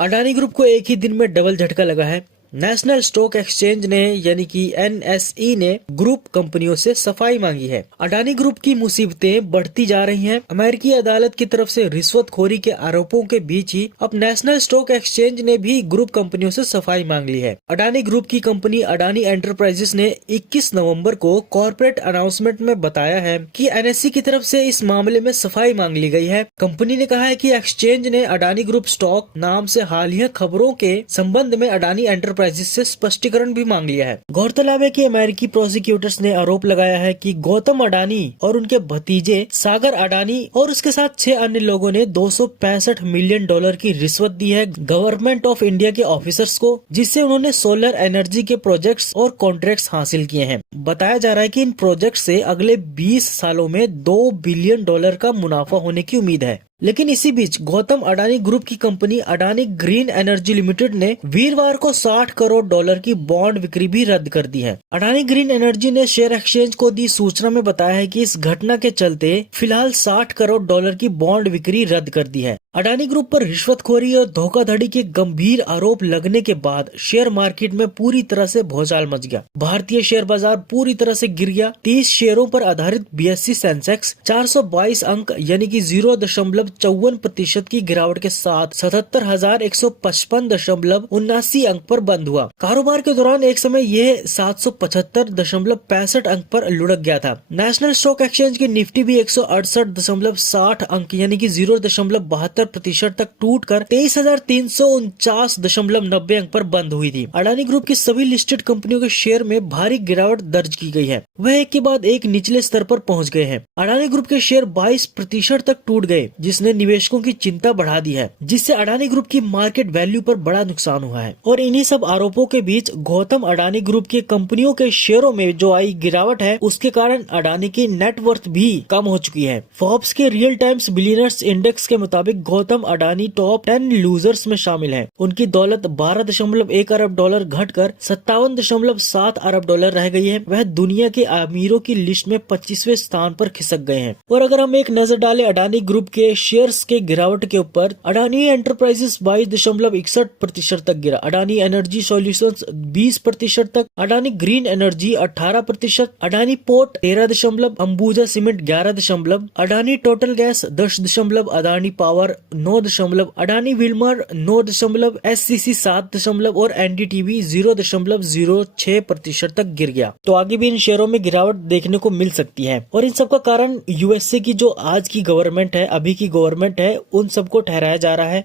Adani group को एक ही दिन में डबल झटका लगा है। नेशनल स्टॉक एक्सचेंज ने यानी कि NSE ने ग्रुप कंपनियों से सफाई मांगी है। अडानी ग्रुप की मुसीबतें बढ़ती जा रही हैं। अमेरिकी अदालत की तरफ से रिश्वतखोरी के आरोपों के बीच ही अब नेशनल स्टॉक एक्सचेंज ने भी ग्रुप कंपनियों से सफाई मांग ली है। अडानी ग्रुप की कंपनी अडानी एंटरप्राइजेस ने 21 नवंबर को कॉर्पोरेट अनाउंसमेंट में बताया है कि NSE की तरफ से इस मामले में सफाई मांग ली गई है। कंपनी ने कहा है कि एक्सचेंज ने अडानी ग्रुप स्टॉक नाम से हालिया खबरों के संबंध में अडानी एंटरप्राइजेस से स्पष्टीकरण भी मांग लिया है। गौरतलब है कि अमेरिकी प्रोसिक्यूटर्स ने आरोप लगाया है कि गौतम अडानी और उनके भतीजे सागर अडानी और उसके साथ 6 अन्य लोगों ने $265 मिलियन की रिश्वत दी है गवर्नमेंट ऑफ इंडिया के ऑफिसर्स को, जिससे उन्होंने सोलर एनर्जी के प्रोजेक्ट्स और कॉन्ट्रैक्ट्स हासिल किए हैं। बताया जा रहा है कि इन प्रोजेक्ट से अगले 20 सालों में $2 बिलियन का मुनाफा होने की उम्मीद है। लेकिन इसी बीच गौतम अडानी ग्रुप की company Adani green energy limited ने वीरवार को $60 करोड़ की बॉन्ड बिक्री भी रद्द कर दी है। अडानी ग्रीन एनर्जी ने शेयर एक्सचेंज को दी सूचना में बताया है कि इस घटना के चलते फिलहाल $60 करोड़ की बॉन्ड बिक्री रद्द कर दी है। अडानी ग्रुप पर रिश्वतखोरी और धोखाधड़ी के गंभीर आरोप लगने के बाद शेयर मार्केट में पूरी तरह से भौचाल मच गया। भारतीय शेयर बाजार पूरी तरह से गिर गया। 30 शेयरों पर आधारित BSE सेंसेक्स 422 अंक यानी कि 0.54% की गिरावट के साथ 77,155.79 अंक पर बंद हुआ। कारोबार के दौरान एक समय यह 775.65 अंक पर लुढ़क गया था। नेशनल स्टॉक एक्सचेंज की निफ्टी भी 168.60 अंक यानी कि 0.72% तक टूटकर 23,349.90 अंक पर बंद हुई थी। अडानी ग्रुप की सभी लिस्टेड कंपनियों के शेयर में भारी गिरावट दर्ज की गई है। वह एक के बाद एक निचले स्तर पर पहुंच गए हैं। अडानी ग्रुप के शेयर 22% तक टूट गए, जिसने निवेशकों की चिंता बढ़ा दी है, जिससे अडानी ग्रुप की मार्केट वैल्यू पर बड़ा नुकसान हुआ है। और इन्हीं सब आरोपों के बीच गौतम अडानी ग्रुप की कंपनियों के शेयरों में जो आई गिरावट है, उसके कारण अडानी की नेटवर्थ भी कम हो चुकी है। फोर्ब्स के रियल टाइम्स बिलियनर्स इंडेक्स के मुताबिक गौतम अडानी टॉप 10 लूजर्स में शामिल हैं। उनकी दौलत $12.1 अरब घटकर $57.7 अरब रह गई है। वह दुनिया के अमीरों की लिस्ट में 25वें स्थान पर खिसक गए हैं। और अगर हम एक नजर डालें अडानी ग्रुप के शेयर्स के गिरावट के ऊपर, अडानी एंटरप्राइजेस 22.61% तक गिरा, अडानी एनर्जी सॉल्यूशंस 20% तक, Adani green energy 18%, Adani port 13, Ambuja cement 11, Adani total gas 10, Adani power 9, Adani Wilmer 9, SCC 7 और NDTV 0.06% तक गिर गया। तो आगे भी इन शेयरों में गिरावट देखने को मिल सकती है। और इन सब का कारण USA की जो आज की गवर्नमेंट है, अभी की गवर्नमेंट है, उन सबको ठहराया जा रहा है।